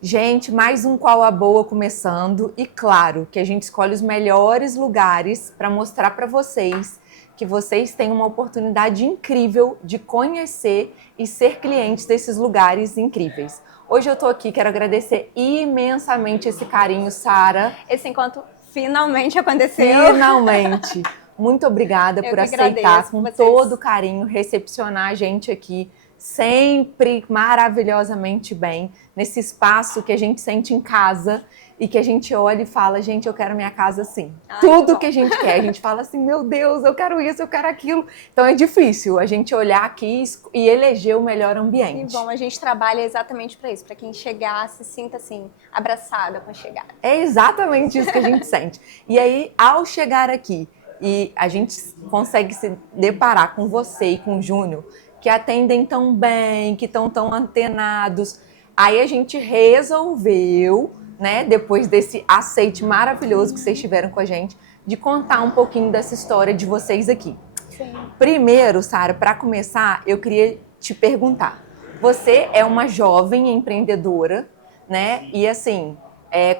Gente, mais um Qual a Boa começando e claro que a gente escolhe os melhores lugares para mostrar para vocês que vocês têm uma oportunidade incrível de conhecer e ser clientes desses lugares incríveis. Hoje eu tô aqui, quero agradecer imensamente esse carinho, Sara. Esse encontro finalmente aconteceu. Finalmente! Muito obrigada Eu por que aceitar agradeço com vocês. todo carinho recepcionar a gente aqui, sempre maravilhosamente bem, nesse espaço que a gente sente em casa e que a gente olha e fala, gente, eu quero minha casa assim. Ai, que Tudo bom. que a gente quer, a gente fala assim, meu Deus, eu quero isso, eu quero aquilo. Então é difícil a gente olhar aqui e eleger o melhor Que ambiente. bom, a gente trabalha exatamente para isso, para quem chegar se sinta assim, abraçada com a chegada. É exatamente isso que a gente sente. E aí, ao chegar aqui e a gente consegue se deparar com você e com o Júnior, que atendem tão bem, que estão tão antenados, aí a gente resolveu, né, depois desse aceite maravilhoso que vocês tiveram com a gente, de contar um pouquinho dessa história de vocês aqui. Sim. Primeiro, Sara, para começar, eu queria te perguntar. Você é uma jovem empreendedora, né? E assim,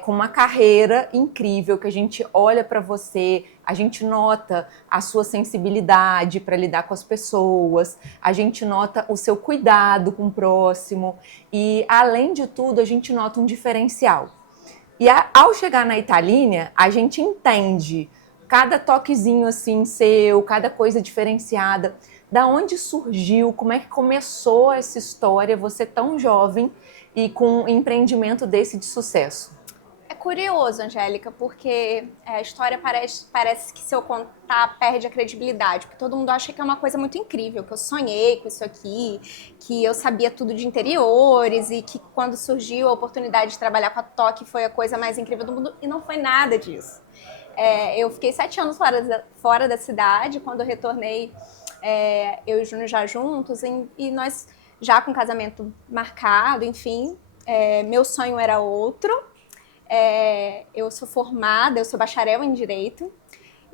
com uma carreira incrível que a gente olha para você, a gente nota a sua sensibilidade para lidar com as pessoas, a gente nota o seu cuidado com o próximo e, além de tudo, a gente nota um diferencial. E ao chegar na Italínia, a gente entende cada toquezinho assim seu, cada coisa diferenciada. Da onde surgiu, como é que começou essa história, você tão jovem e com um empreendimento desse de sucesso? É curioso, Angélica, porque a história parece que se eu contar perde a credibilidade, porque todo mundo acha que é uma coisa muito incrível, que eu sonhei com isso aqui, que eu sabia tudo de interiores e que quando surgiu a oportunidade de trabalhar com a Toque foi a coisa mais incrível do mundo, e não foi nada disso. Eu fiquei 7 anos fora da cidade, quando eu retornei, eu e o Júnior já juntos, e nós já com casamento marcado, enfim, meu sonho era outro. Eu sou formada, eu sou bacharel em Direito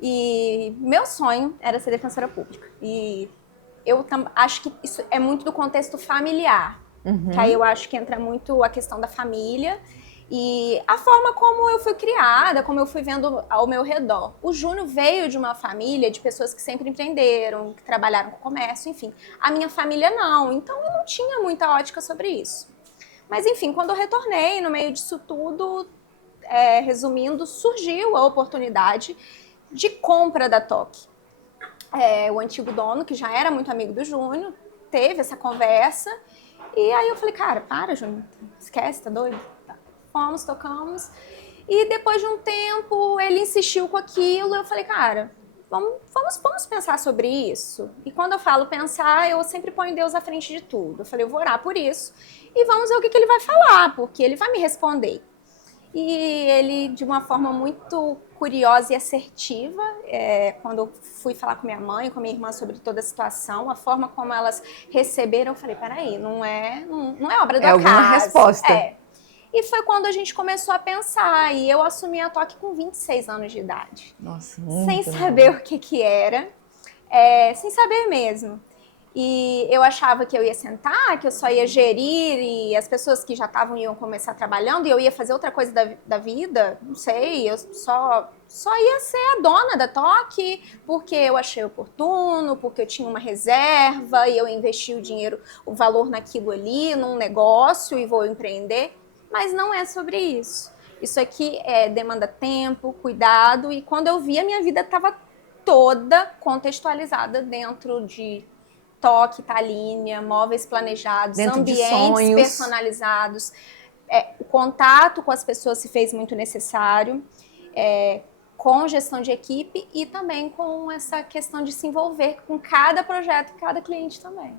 e meu sonho era ser defensora pública. E eu acho que isso é muito do contexto familiar, que aí eu acho que entra muito a questão da família e a forma como eu fui criada, como eu fui vendo ao meu redor. O Júnior veio de uma família de pessoas que sempre empreenderam, que trabalharam com comércio, enfim. A minha família não, então eu não tinha muita ótica sobre isso. Mas enfim, quando eu retornei, no meio disso tudo, resumindo, surgiu a oportunidade de compra da Toque. O antigo dono, que já era muito amigo do Júnior, teve essa conversa e aí eu falei, cara, para, Júnior, esquece, tá doido? Tá. Fomos, tocamos e depois de um tempo ele insistiu com aquilo, eu falei, cara, vamos pensar sobre isso. E quando eu falo pensar, eu sempre ponho Deus à frente de tudo. Eu falei, eu vou orar por isso e vamos ver o que ele vai falar, porque ele vai me responder. E ele, de uma forma muito curiosa e assertiva, quando eu fui falar com minha mãe, com minha irmã sobre toda a situação, a forma como elas receberam, eu falei, peraí, não é obra do É alguma acaso. resposta. E foi quando a gente começou a pensar, e eu assumi a Toque com 26 anos de idade. Nossa, Sem muito saber novo. o que era, sem saber mesmo. E eu achava que eu ia sentar, que eu só ia gerir e as pessoas que já estavam iam começar trabalhando e eu ia fazer outra coisa da vida, não sei, eu só ia ser a dona da Toque porque eu achei oportuno, porque eu tinha uma reserva e eu investi o dinheiro, o valor naquilo ali, num negócio e vou empreender. Mas não é sobre isso. Isso aqui demanda tempo, cuidado e quando eu vi a minha vida estava toda contextualizada dentro de Toque, Italínia, móveis planejados, Dentro de ambientes sonhos. personalizados. O contato com as pessoas se fez muito necessário, com gestão de equipe e também com essa questão de se envolver com cada projeto e cada cliente também.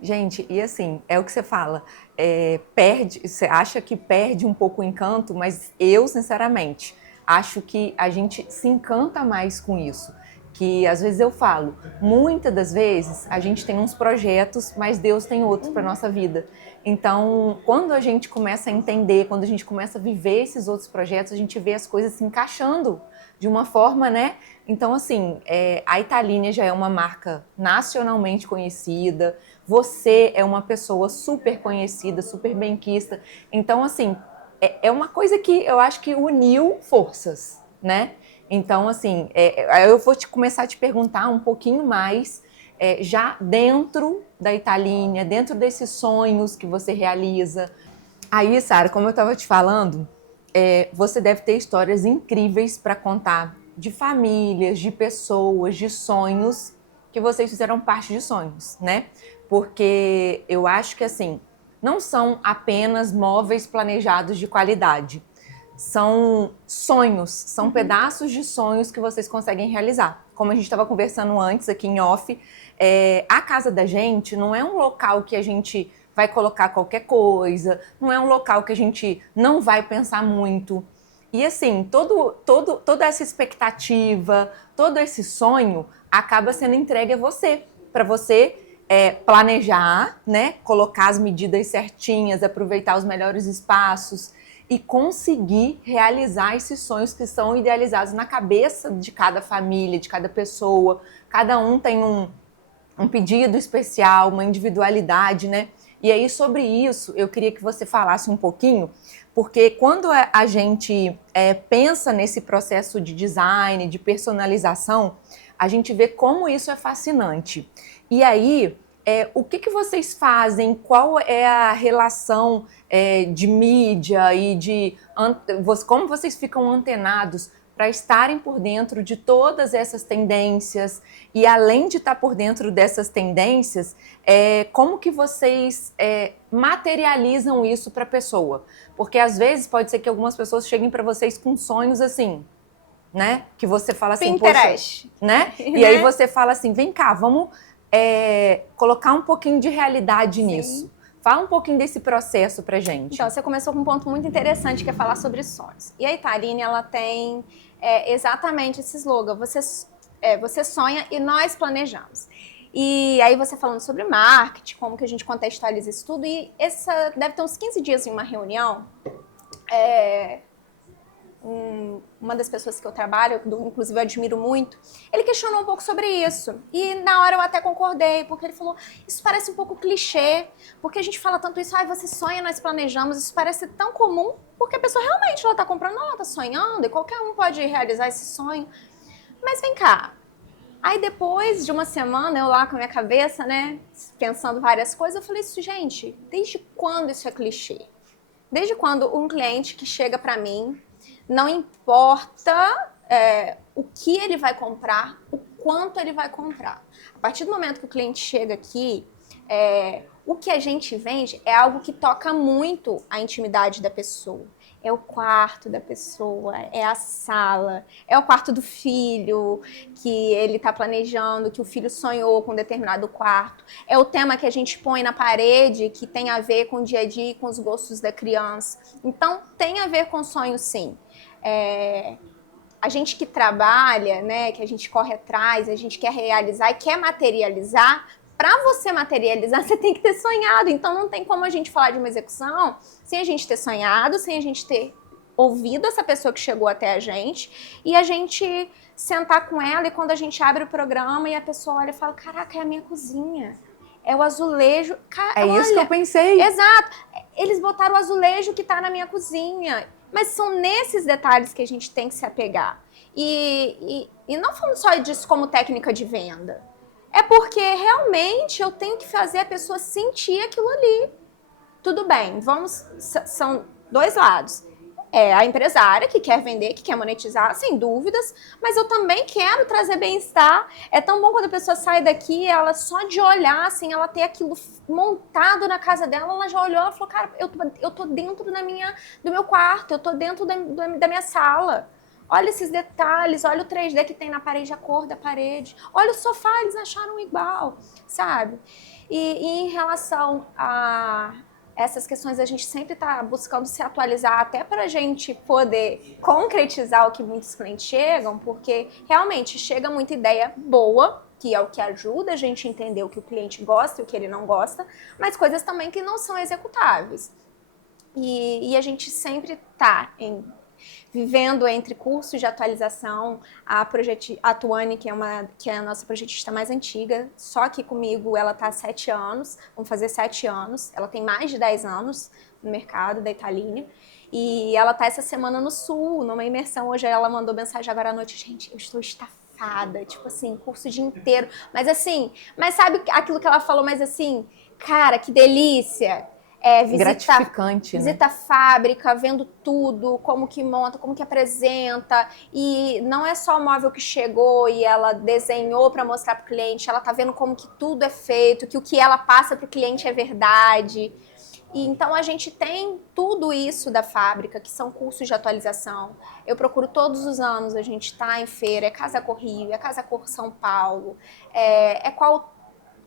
Gente, e assim, é o que você fala, você acha que perde um pouco o encanto, mas eu, sinceramente, acho que a gente se encanta mais com isso. Que às vezes eu falo, muitas das vezes a gente tem uns projetos, mas Deus tem outros para nossa vida. Então, quando a gente começa a entender, quando a gente começa a viver esses outros projetos, a gente vê as coisas se encaixando de uma forma, né? Então, assim, a Italínia já é uma marca nacionalmente conhecida, você é uma pessoa super conhecida, super benquista. Então, assim, é uma coisa que eu acho que uniu forças, né? Então, assim, eu vou começar a te perguntar um pouquinho mais, já dentro da Italínia, dentro desses sonhos que você realiza. Aí, Sara, como eu estava te falando, você deve ter histórias incríveis para contar de famílias, de pessoas, de sonhos que vocês fizeram parte de sonhos, né? Porque eu acho que, assim, não são apenas móveis planejados de qualidade. São sonhos, são pedaços de sonhos que vocês conseguem realizar. Como a gente estava conversando antes aqui em off, a casa da gente não é um local que a gente vai colocar qualquer coisa, não é um local que a gente não vai pensar muito. E assim, toda essa expectativa, todo esse sonho acaba sendo entregue a você, para você planejar, né, colocar as medidas certinhas, aproveitar os melhores espaços e conseguir realizar esses sonhos que são idealizados na cabeça de cada família, de cada pessoa. Cada um tem um pedido especial, uma individualidade, né? E aí, sobre isso, eu queria que você falasse um pouquinho, porque quando a gente pensa nesse processo de design, de personalização, a gente vê como isso é fascinante. E aí, o que vocês fazem? Qual é a relação de mídia e como vocês ficam antenados para estarem por dentro de todas essas tendências e, além de estar por dentro dessas tendências, como que vocês materializam isso para a pessoa? Porque às vezes pode ser que algumas pessoas cheguem para vocês com sonhos assim, né? Que você fala assim, Pinterest, poxa, né? E aí você fala assim, vem cá, vamos colocar um pouquinho de realidade nisso. Fala um pouquinho desse processo pra gente. Então, você começou com um ponto muito interessante, que é falar sobre sonhos. E a Italínia, ela tem exatamente esse slogan, você sonha e nós planejamos. E aí você falando sobre marketing, como que a gente contextualiza isso tudo, e deve ter uns 15 dias em uma reunião, uma das pessoas que eu trabalho, inclusive eu admiro muito, ele questionou um pouco sobre isso. E na hora eu até concordei, porque ele falou, isso parece um pouco clichê, porque a gente fala tanto isso, você sonha, nós planejamos, isso parece tão comum, porque a pessoa realmente ela tá comprando, ela tá sonhando, e qualquer um pode realizar esse sonho. Mas vem cá. Aí depois de uma semana, eu lá com a minha cabeça, né, pensando várias coisas, eu falei isso, gente, desde quando isso é clichê? Desde quando um cliente que chega pra mim, não importa o que ele vai comprar, o quanto ele vai comprar. A partir do momento que o cliente chega aqui, o que a gente vende é algo que toca muito a intimidade da pessoa. É o quarto da pessoa, é a sala, é o quarto do filho que ele está planejando, que o filho sonhou com um determinado quarto. É o tema que a gente põe na parede que tem a ver com o dia a dia e com os gostos da criança. Então, tem a ver com sonho, sim. A gente que trabalha, né, que a gente corre atrás, a gente quer realizar e quer materializar. Para você materializar, você tem que ter sonhado. Então, não tem como a gente falar de uma execução sem a gente ter sonhado, sem a gente ter ouvido essa pessoa que chegou até a gente e a gente sentar com ela e quando a gente abre o programa e a pessoa olha e fala, caraca, é a minha cozinha. É o azulejo. Olha, isso que eu pensei. Exato. Eles botaram o azulejo que tá na minha cozinha. Mas são nesses detalhes que a gente tem que se apegar. E não falando só disso como técnica de venda. É porque realmente eu tenho que fazer a pessoa sentir aquilo ali. Tudo bem, são dois lados. A empresária que quer vender, que quer monetizar, sem dúvidas, mas eu também quero trazer bem-estar. É tão bom quando a pessoa sai daqui, ela só de olhar, assim, ela ter aquilo montado na casa dela, ela já olhou e falou, cara, eu tô dentro do meu quarto, eu tô dentro da minha sala. Olha esses detalhes, olha o 3D que tem na parede, a cor da parede. Olha o sofá, eles acharam igual, sabe? E em relação a essas questões, a gente sempre está buscando se atualizar até para a gente poder concretizar o que muitos clientes chegam, porque realmente chega muita ideia boa, que é o que ajuda a gente a entender o que o cliente gosta e o que ele não gosta, mas coisas também que não são executáveis. E a gente sempre está vivendo entre cursos de atualização, a Tuane, que é a nossa projetista mais antiga, só que comigo ela está há 7 anos, vamos fazer 7 anos, ela tem mais de 10 anos no mercado da Italínia, E ela tá essa semana no Sul, numa imersão. Hoje ela mandou mensagem agora à noite. Gente, eu estou estafada. Tipo assim, curso o dia inteiro. Mas assim, mas sabe aquilo que ela falou? Mas assim, cara, que delícia. Gratificante, né? Visita a fábrica, vendo tudo, como que monta, como que apresenta. E não é só o móvel que chegou e ela desenhou para mostrar para o cliente, ela tá vendo como que tudo é feito, que o que ela passa para o cliente é verdade. E então a gente tem tudo isso da fábrica, que são cursos de atualização. Eu procuro todos os anos, a gente tá em feira, é Casa Cor Rio, é Casa Cor São Paulo,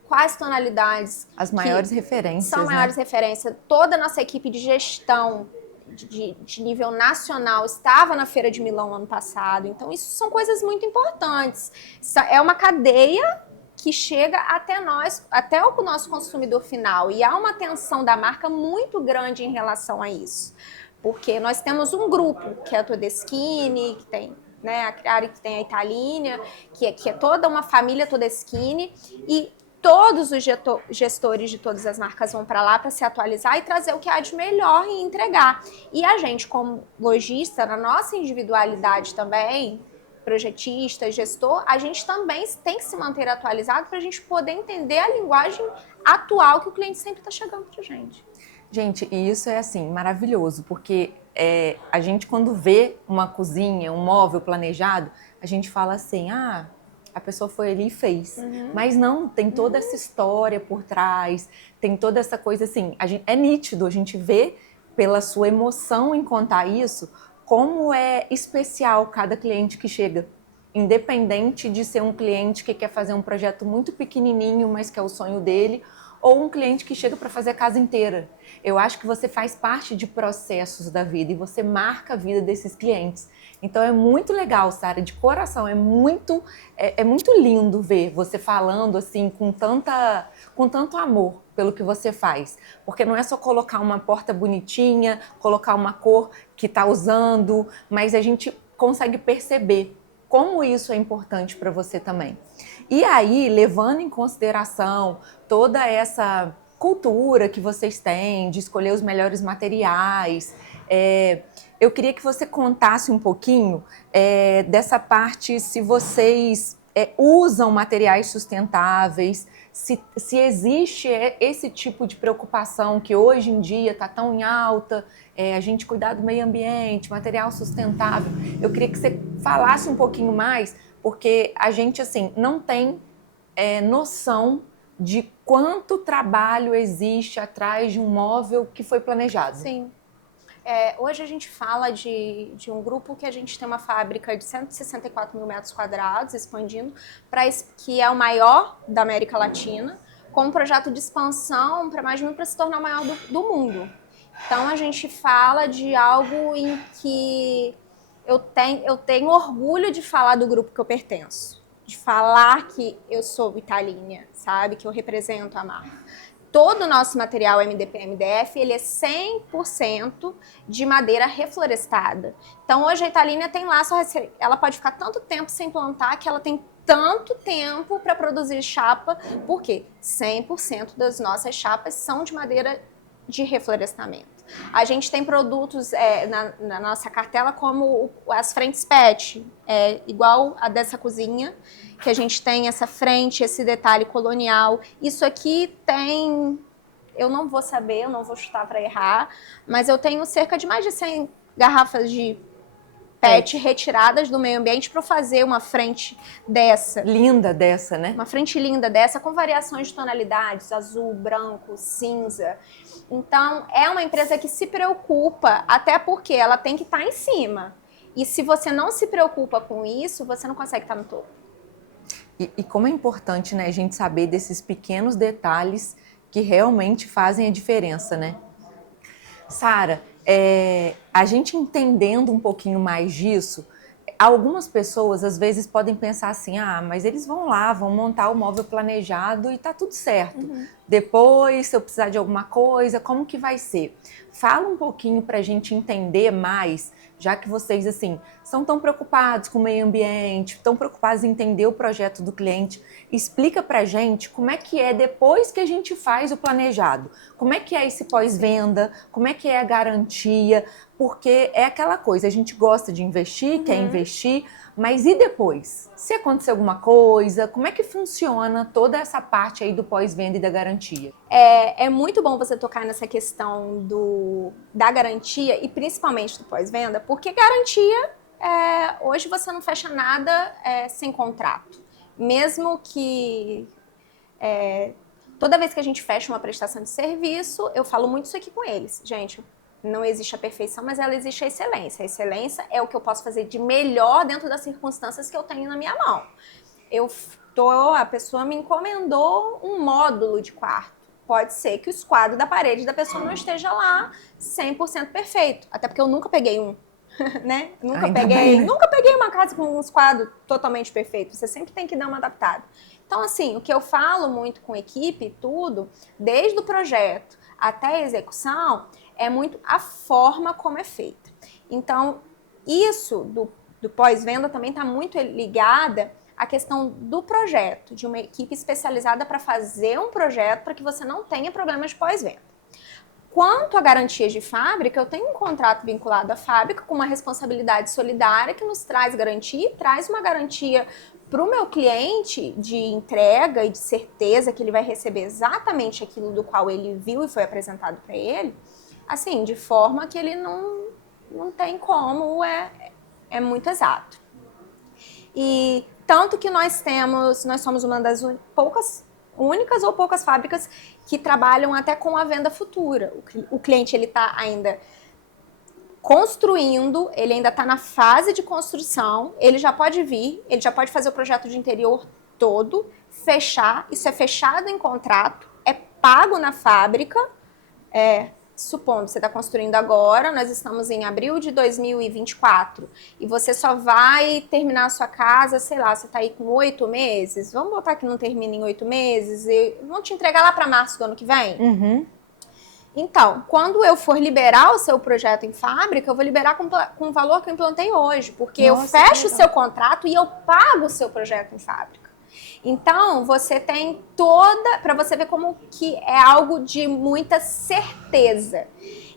quais tonalidades. As maiores referências, são maiores referências. Toda a nossa equipe de gestão de nível nacional estava na Feira de Milão ano passado. Então, isso são coisas muito importantes. É uma cadeia que chega até nós, até o nosso consumidor final. E há uma atenção da marca muito grande em relação a isso. Porque nós temos um grupo, que é a Todeschini, que tem, né, a Criari, que tem a Italínia, que é toda uma família Todeschini, e todos os gestores de todas as marcas vão para lá para se atualizar e trazer o que há de melhor e entregar. E a gente, como lojista, na nossa individualidade também, projetista, gestor, a gente também tem que se manter atualizado para a gente poder entender a linguagem atual que o cliente sempre está chegando para a gente. Gente, e isso é assim, maravilhoso, porque a gente quando vê uma cozinha, um móvel planejado, a gente fala assim, a pessoa foi ali e fez. Mas não, tem toda essa história por trás, tem toda essa coisa assim, é nítido, a gente vê pela sua emoção em contar isso, como é especial cada cliente que chega. Independente de ser um cliente que quer fazer um projeto muito pequenininho, mas que é o sonho dele, ou um cliente que chega para fazer a casa inteira. Eu acho que você faz parte de processos da vida e você marca a vida desses clientes. Então é muito legal, Sara, de coração, é muito lindo ver você falando assim com tanto amor pelo que você faz. Porque não é só colocar uma porta bonitinha, colocar uma cor que está usando, mas a gente consegue perceber como isso é importante para você também. E aí, levando em consideração toda essa cultura que vocês têm de escolher os melhores materiais, eu queria que você contasse um pouquinho dessa parte, se vocês usam materiais sustentáveis, se existe esse tipo de preocupação que hoje em dia está tão em alta, a gente cuidar do meio ambiente, material sustentável. Eu queria que você falasse um pouquinho mais, porque a gente assim não tem noção de quanto trabalho existe atrás de um móvel que foi planejado. Sim. Hoje a gente fala de um grupo que a gente tem uma fábrica de 164 mil metros quadrados, expandindo, que é o maior da América Latina, com um projeto de expansão para mais de 1.000 para se tornar o maior do mundo. Então a gente fala de algo em que eu tenho orgulho de falar do grupo que eu pertenço, de falar que eu sou Italínia, sabe? Que eu represento a marca. Todo o nosso material MDP MDF, ele é 100% de madeira reflorestada. Então hoje a Italínia tem lá, ela pode ficar tanto tempo sem plantar que ela tem tanto tempo para produzir chapa, porque 100% das nossas chapas são de madeira de reflorestamento. A gente tem produtos na nossa cartela como as frentes PET, igual a dessa cozinha, que a gente tem essa frente, esse detalhe colonial. Isso aqui tem, eu não vou saber, eu não vou chutar para errar, mas eu tenho cerca de mais de 100 garrafas de PET retiradas do meio ambiente para fazer uma frente dessa. Linda dessa, né? Uma frente linda dessa, com variações de tonalidades, azul, branco, cinza. Então, é uma empresa que se preocupa, até porque ela tem que estar em cima. E se você não se preocupa com isso, você não consegue estar no topo. E como é importante, né, a gente saber desses pequenos detalhes que realmente fazem a diferença, né? Sara, a gente entendendo um pouquinho mais disso, algumas pessoas às vezes podem pensar assim, mas eles vão lá, vão montar o móvel planejado e tá tudo certo. depois, se eu precisar de alguma coisa, como que vai ser? Fala um pouquinho para a gente entender mais, já que vocês, assim, são tão preocupados com o meio ambiente, tão preocupados em entender o projeto do cliente. Explica para a gente como é que é depois que a gente faz o planejado. Como é que é esse pós-venda, como é que é a garantia, porque é aquela coisa, a gente gosta de investir, quer investir, mas e depois? Se acontecer alguma coisa, como é que funciona toda essa parte aí do pós-venda e da garantia? É muito bom você tocar nessa questão da garantia e principalmente do pós-venda, porque garantia, hoje você não fecha nada sem contrato. Mesmo que toda vez que a gente fecha uma prestação de serviço, eu falo muito isso aqui com eles. Gente, não existe a perfeição, mas ela existe a excelência. A excelência é o que eu posso fazer de melhor dentro das circunstâncias que eu tenho na minha mão. A pessoa me encomendou um módulo de quarto. Pode ser que o esquadro da parede da pessoa não esteja lá 100% perfeito. Até porque eu nunca peguei um, né? Nunca peguei uma casa com um esquadro totalmente perfeito. Você sempre tem que dar uma adaptada. Então, assim, o que eu falo muito com a equipe, tudo, desde o projeto até a execução, é muito a forma como é feita. Então, isso do pós-venda também está muito ligada à questão do projeto, de uma equipe especializada para fazer um projeto para que você não tenha problemas de pós-venda. Quanto a garantias de fábrica, eu tenho um contrato vinculado à fábrica com uma responsabilidade solidária que nos traz garantia e traz uma garantia para o meu cliente de entrega e de certeza que ele vai receber exatamente aquilo do qual ele viu e foi apresentado para ele, assim, de forma que ele não tem como, é muito exato. E tanto que nós somos uma das únicas ou poucas fábricas que trabalham até com a venda futura. O cliente, ele está ainda construindo, ele ainda está na fase de construção, ele já pode vir, ele já pode fazer o projeto de interior todo, fechar, isso é fechado em contrato, é pago na fábrica, supondo, você está construindo agora, nós estamos em abril de 2024 e você só vai terminar a sua casa, sei lá, você está aí com 8 meses, vamos botar que não termina em 8 meses, e vão te entregar lá para março do ano que vem? Então, quando eu for liberar o seu projeto em fábrica, eu vou liberar com o valor que eu implantei hoje, porque eu fecho o seu contrato e eu pago o seu projeto em fábrica. Então, você tem para você ver como que é algo de muita certeza.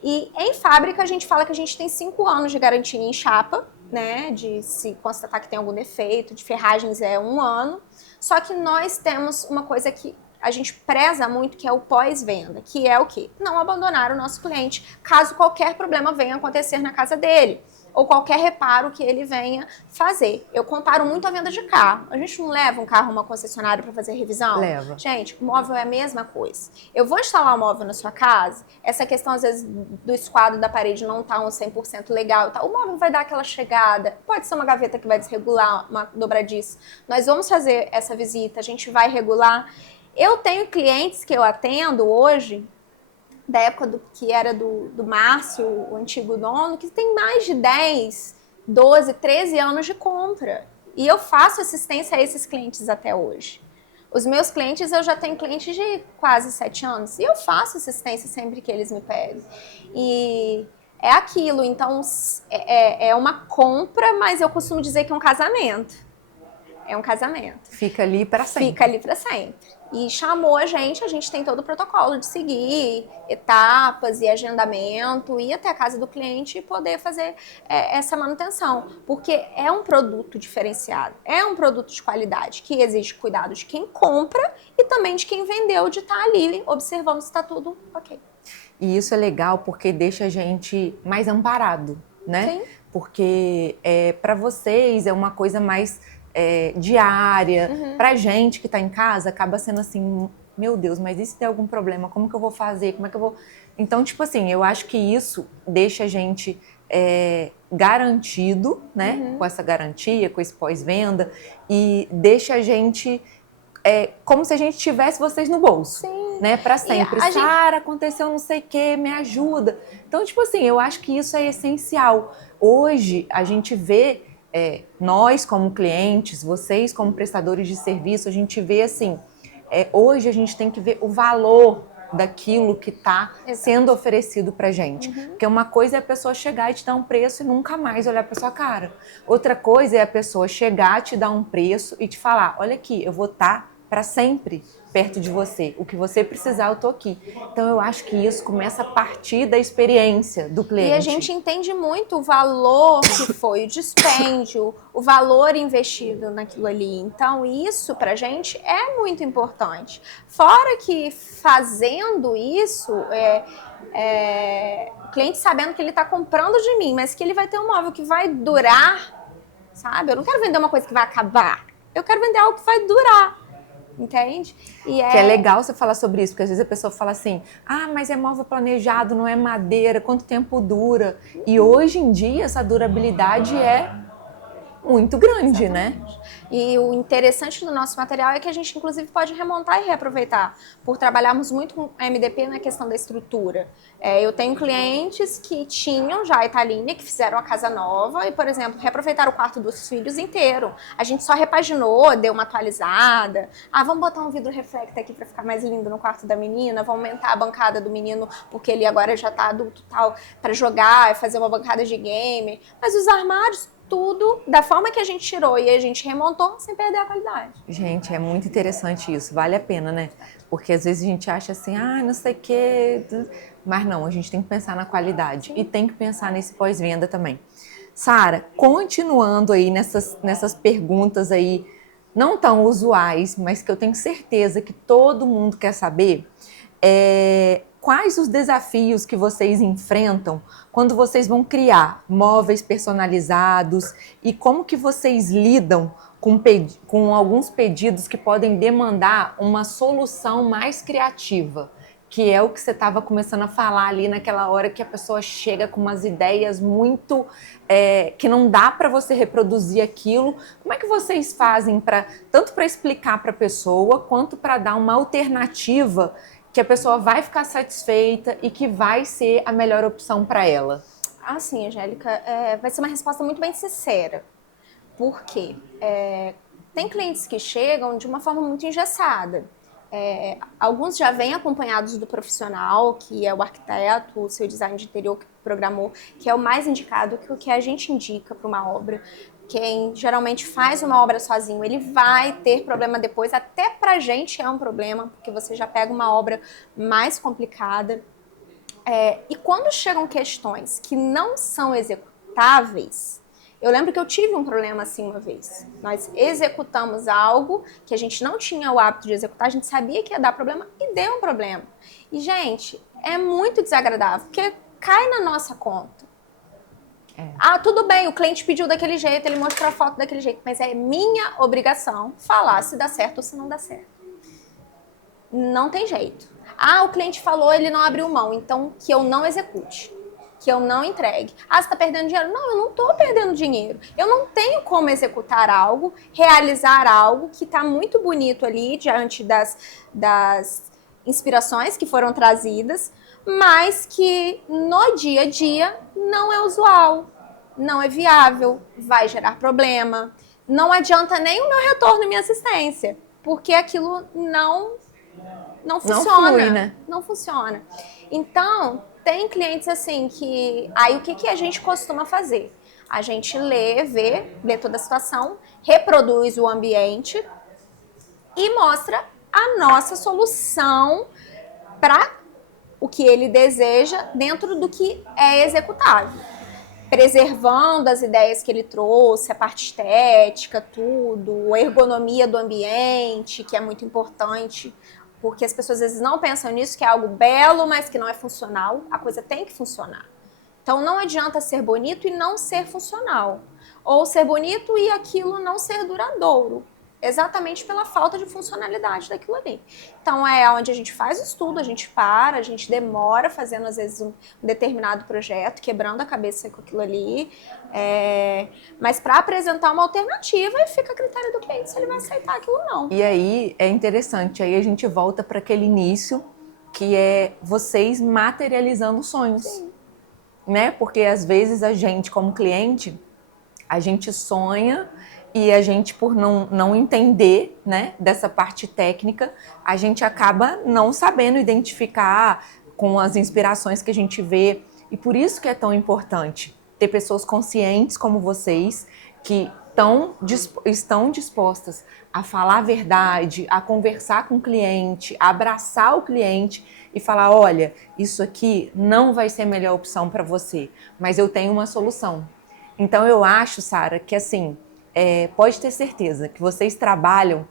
E em fábrica, a gente fala que a gente tem 5 anos de garantia em chapa, né? De se constatar que tem algum defeito, de ferragens é 1 ano. Só que nós temos uma coisa que a gente preza muito, que é o pós-venda, que é o quê? Não abandonar o nosso cliente, caso qualquer problema venha acontecer na casa dele, ou qualquer reparo que ele venha fazer. Eu comparo muito a venda de carro. A gente não leva um carro a uma concessionária para fazer revisão? Leva. Gente, o móvel é a mesma coisa. Eu vou instalar um móvel na sua casa, essa questão, às vezes, do esquadro da parede não tá um 100% legal, tá? O móvel vai dar aquela chegada, pode ser uma gaveta que vai desregular, uma dobradiça. Nós vamos fazer essa visita, a gente vai regular. Eu tenho clientes que eu atendo hoje, da época que era do Márcio, o antigo dono, que tem mais de 10, 12, 13 anos de compra. E eu faço assistência a esses clientes até hoje. Os meus clientes, eu já tenho clientes de quase 7 anos. E eu faço assistência sempre que eles me pedem. E é aquilo. Então, é uma compra, mas eu costumo dizer que é um casamento. É um casamento. Fica ali para sempre. Fica ali para sempre. E chamou a gente tem todo o protocolo de seguir, etapas e agendamento, ir até a casa do cliente e poder fazer essa manutenção. Porque é um produto diferenciado, é um produto de qualidade, que exige cuidado de quem compra e também de quem vendeu, de estar ali observando se está tudo ok. E isso é legal porque deixa a gente mais amparado, né? Sim. Porque para vocês é uma coisa mais diária. Pra gente que tá em casa, acaba sendo assim, meu Deus, mas e se der algum problema? Como que eu vou fazer? Como é que eu vou... Então, tipo assim, eu acho que isso deixa a gente garantido, né? Com essa garantia, com esse pós-venda, e deixa a gente como se a gente tivesse vocês no bolso. Sim. Né? Pra sempre. Sara, aconteceu não sei o que, me ajuda. Então, tipo assim, eu acho que isso é essencial. Hoje, a gente vê nós como clientes, vocês como prestadores de serviço, a gente vê assim, Hoje a gente tem que ver o valor daquilo que está sendo oferecido pra gente. Porque uma coisa é a pessoa chegar e te dar um preço e nunca mais olhar pra sua cara. Outra coisa é a pessoa chegar, te dar um preço e te falar, olha aqui, eu vou estar para sempre perto de você. O que você precisar, eu tô aqui. Então eu acho que isso começa a partir da experiência do cliente. E a gente entende muito o valor que foi o dispêndio, o valor investido naquilo ali. Então isso pra gente é muito importante. Fora que fazendo isso, o cliente sabendo que ele está comprando de mim, mas que ele vai ter um móvel que vai durar, sabe? Eu não quero vender uma coisa que vai acabar. Eu quero vender algo que vai durar. Entende? Que é legal você falar sobre isso, porque às vezes a pessoa fala assim, mas é móvel planejado, não é madeira, quanto tempo dura? E hoje em dia essa durabilidade é muito grande, Exatamente. Né? E o interessante do nosso material é que a gente, inclusive, pode remontar e reaproveitar, por trabalharmos muito com MDP na questão da estrutura. Eu tenho clientes que tinham já a Italínia, que fizeram a casa nova e, por exemplo, reaproveitaram o quarto dos filhos inteiro. A gente só repaginou, deu uma atualizada. Vamos botar um vidro reflector aqui para ficar mais lindo no quarto da menina, vamos aumentar a bancada do menino, porque ele agora já está adulto tal, para jogar, fazer uma bancada de game. Mas os armários, tudo da forma que a gente tirou e a gente remontou sem perder a qualidade. Gente, é muito interessante isso, vale a pena, né? Porque às vezes a gente acha assim, não sei o quê, mas não, a gente tem que pensar na qualidade. Sim. E tem que pensar nesse pós-venda também. Sara, continuando aí nessas perguntas aí, não tão usuais, mas que eu tenho certeza que todo mundo quer saber, quais os desafios que vocês enfrentam quando vocês vão criar móveis personalizados e como que vocês lidam com alguns pedidos que podem demandar uma solução mais criativa, que é o que você estava começando a falar ali naquela hora que a pessoa chega com umas ideias muito... que não dá para você reproduzir aquilo. Como é que vocês fazem tanto para explicar para a pessoa, quanto para dar uma alternativa que a pessoa vai ficar satisfeita e que vai ser a melhor opção para ela? Sim, Angélica, vai ser uma resposta muito bem sincera. Por quê? Tem clientes que chegam de uma forma muito engessada. Alguns já vêm acompanhados do profissional, que é o arquiteto, o seu design de interior que programou, que é o mais indicado, que o que a gente indica para uma obra. Quem geralmente faz uma obra sozinho, ele vai ter problema depois, até pra gente é um problema, porque você já pega uma obra mais complicada. E quando chegam questões que não são executáveis, eu lembro que eu tive um problema assim uma vez. Nós executamos algo que a gente não tinha o hábito de executar, a gente sabia que ia dar problema e deu um problema. E, gente, é muito desagradável, porque cai na nossa conta. Tudo bem, o cliente pediu daquele jeito, ele mostrou a foto daquele jeito, mas é minha obrigação falar se dá certo ou se não dá certo. Não tem jeito. O cliente falou, ele não abriu mão, então que eu não execute, que eu não entregue. Você está perdendo dinheiro? Não, eu não estou perdendo dinheiro. Eu não tenho como executar algo, realizar algo que está muito bonito ali diante das inspirações que foram trazidas, mas que no dia a dia não é usual, não é viável, vai gerar problema. Não adianta nem o meu retorno e minha assistência, porque aquilo não funciona. Não flui, né? Não funciona. Então, tem clientes assim que... Aí o que a gente costuma fazer? A gente vê toda a situação, reproduz o ambiente e mostra a nossa solução para o que ele deseja dentro do que é executável. Preservando as ideias que ele trouxe, a parte estética, tudo, a ergonomia do ambiente, que é muito importante, porque as pessoas às vezes não pensam nisso, que é algo belo, mas que não é funcional. A coisa tem que funcionar. Então não adianta ser bonito e não ser funcional. Ou ser bonito e aquilo não ser duradouro. Exatamente pela falta de funcionalidade daquilo ali. Então é onde a gente faz o estudo, a gente demora fazendo às vezes um determinado projeto, quebrando a cabeça com aquilo ali, mas para apresentar uma alternativa e fica a critério do cliente se ele vai aceitar aquilo ou não. E aí é interessante, aí a gente volta para aquele início que é vocês materializando sonhos. Sim. Né? Porque às vezes a gente como cliente, a gente sonha E a gente, por não entender, né, dessa parte técnica, a gente acaba não sabendo identificar com as inspirações que a gente vê. E por isso que é tão importante ter pessoas conscientes como vocês, que estão dispostas a falar a verdade, a conversar com o cliente, a abraçar o cliente e falar, olha, isso aqui não vai ser a melhor opção para você, mas eu tenho uma solução. Então eu acho, Sara, que assim, pode ter certeza que vocês trabalham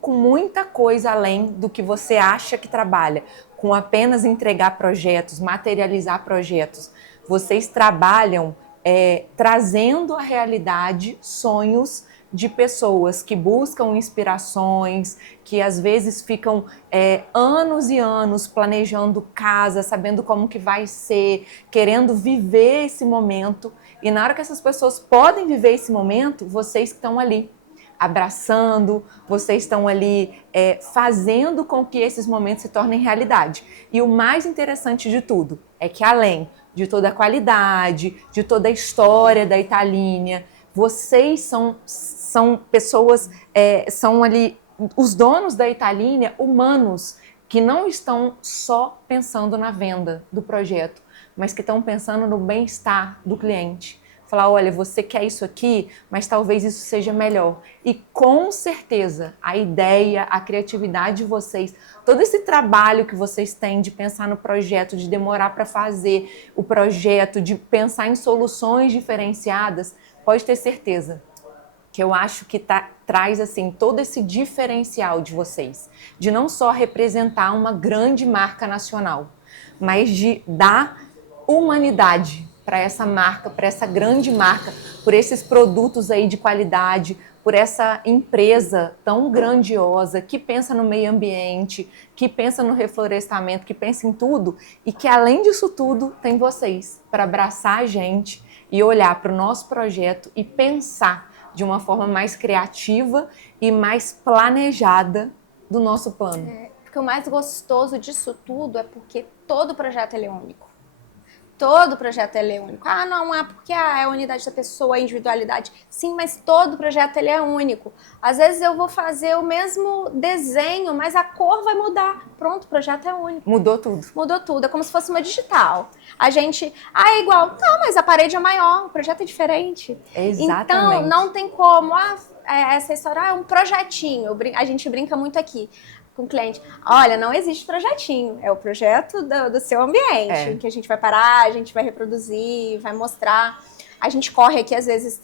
com muita coisa além do que você acha que trabalha, com apenas entregar projetos, materializar projetos. Vocês trabalham trazendo à realidade sonhos de pessoas que buscam inspirações, que às vezes ficam anos e anos planejando casa, sabendo como que vai ser, querendo viver esse momento. E na hora que essas pessoas podem viver esse momento, vocês estão ali abraçando, vocês estão ali fazendo com que esses momentos se tornem realidade. E o mais interessante de tudo é que além de toda a qualidade, de toda a história da Italínia, vocês são pessoas, são ali os donos da Italínia, humanos, que não estão só pensando na venda do projeto, mas que estão pensando no bem-estar do cliente. Falar, olha, você quer isso aqui, mas talvez isso seja melhor. E com certeza a ideia, a criatividade de vocês, todo esse trabalho que vocês têm de pensar no projeto, de demorar para fazer o projeto, de pensar em soluções diferenciadas, pode ter certeza que eu acho que traz assim todo esse diferencial de vocês, de não só representar uma grande marca nacional, mas de dar humanidade para essa marca, para essa grande marca, por esses produtos aí de qualidade, por essa empresa tão grandiosa que pensa no meio ambiente, que pensa no reflorestamento, que pensa em tudo e que além disso tudo tem vocês para abraçar a gente e olhar para o nosso projeto e pensar de uma forma mais criativa e mais planejada do nosso plano. Porque o mais gostoso disso tudo é porque todo projeto ele é único. Todo projeto ele é único. Ah, não, porque é a unidade da pessoa, a individualidade. Sim, mas todo projeto ele é único. Às vezes eu vou fazer o mesmo desenho, mas a cor vai mudar. Pronto, o projeto é único. Mudou tudo. Mudou tudo, é como se fosse uma digital. A gente, é igual. Não, mas a parede é maior, o projeto é diferente. Exatamente. Então, não tem como, essa história é um projetinho. A gente brinca muito aqui com o cliente, olha, não existe projetinho, é o projeto do seu ambiente, que a gente vai parar, a gente vai reproduzir, vai mostrar. A gente corre aqui, às vezes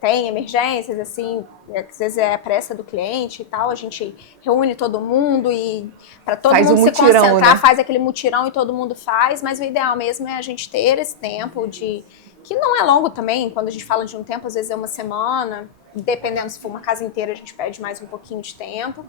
tem emergências, assim, às vezes é a pressa do cliente e tal, a gente reúne todo mundo e para todo mundo se concentrar, né? Faz aquele mutirão e todo mundo faz, mas o ideal mesmo é a gente ter esse tempo que não é longo também, quando a gente fala de um tempo, às vezes é uma semana, dependendo se for uma casa inteira, a gente pede mais um pouquinho de tempo.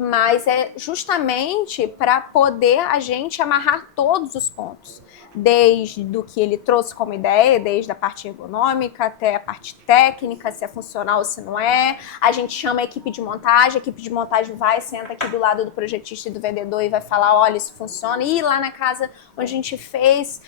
Mas é justamente para poder a gente amarrar todos os pontos, desde do que ele trouxe como ideia, desde a parte ergonômica até a parte técnica, se é funcional ou se não é. A gente chama a equipe de montagem vai, senta aqui do lado do projetista e do vendedor e vai falar, olha, isso funciona. E lá na casa onde a gente fez,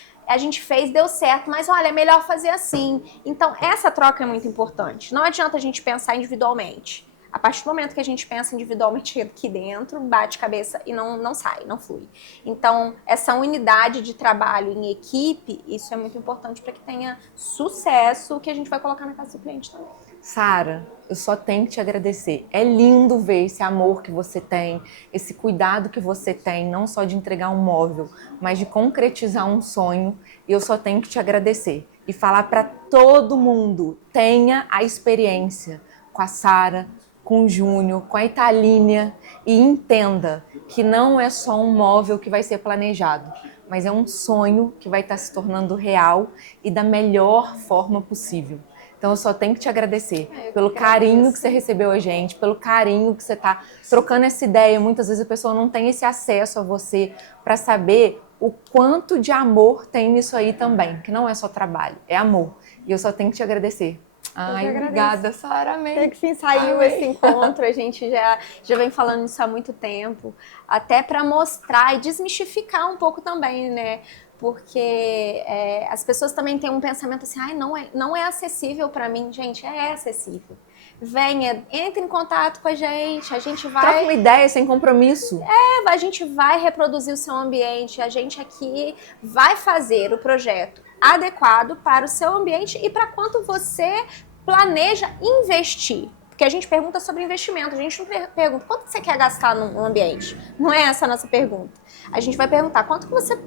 deu certo, mas olha, é melhor fazer assim. Então, essa troca é muito importante. Não adianta a gente pensar individualmente. A partir do momento que a gente pensa individualmente aqui dentro, bate cabeça e não sai, não flui. Então, essa unidade de trabalho em equipe, isso é muito importante para que tenha sucesso que a gente vai colocar na casa do cliente também. Sara, eu só tenho que te agradecer. É lindo ver esse amor que você tem, esse cuidado que você tem, não só de entregar um móvel, mas de concretizar um sonho. E eu só tenho que te agradecer. E falar para todo mundo, tenha a experiência com a Sara, com o Júnior, com a Italínia e entenda que não é só um móvel que vai ser planejado, mas é um sonho que vai estar se tornando real e da melhor forma possível. Então eu só tenho que te agradecer pelo carinho que você recebeu a gente, pelo carinho que você está trocando essa ideia. Muitas vezes a pessoa não tem esse acesso a você para saber o quanto de amor tem nisso aí também, que não é só trabalho, é amor. E eu só tenho que te agradecer. Ai, obrigada, Sara, amei. Até que fim saiu esse encontro, a gente já vem falando isso há muito tempo, até para mostrar e desmistificar um pouco também, né? Porque as pessoas também têm um pensamento assim, ai, não é acessível para mim. Gente, é acessível. Venha, entre em contato com a gente vai... Troca uma ideia sem compromisso. A gente vai reproduzir o seu ambiente, a gente aqui vai fazer o projeto adequado para o seu ambiente e para quanto você planeja investir. Porque a gente pergunta sobre investimento, a gente não pergunta quanto você quer gastar num ambiente. Não é essa a nossa pergunta. A gente vai perguntar quanto que você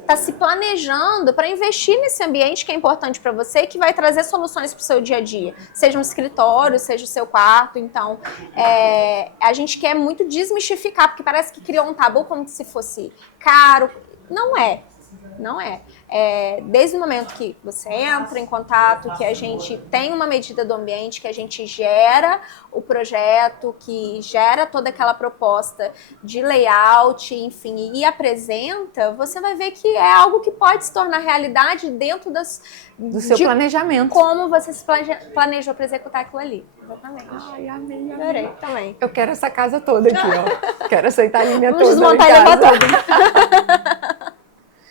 está se planejando para investir nesse ambiente que é importante para você e que vai trazer soluções para o seu dia a dia. Seja um escritório, seja o seu quarto. Então, a gente quer muito desmistificar, porque parece que criou um tabu como se fosse caro. Não é. Não é. Desde o momento que você entra em contato, que a gente tem uma medida do ambiente, que a gente gera o projeto, que gera toda aquela proposta de layout, enfim, e apresenta, você vai ver que é algo que pode se tornar realidade dentro do seu planejamento. Como você se planejou para executar aquilo ali. Exatamente. Ai, amei. Adorei também. Eu quero essa casa toda aqui, ó. Quero aceitar a linha Vamos toda. desmontar e levar toda.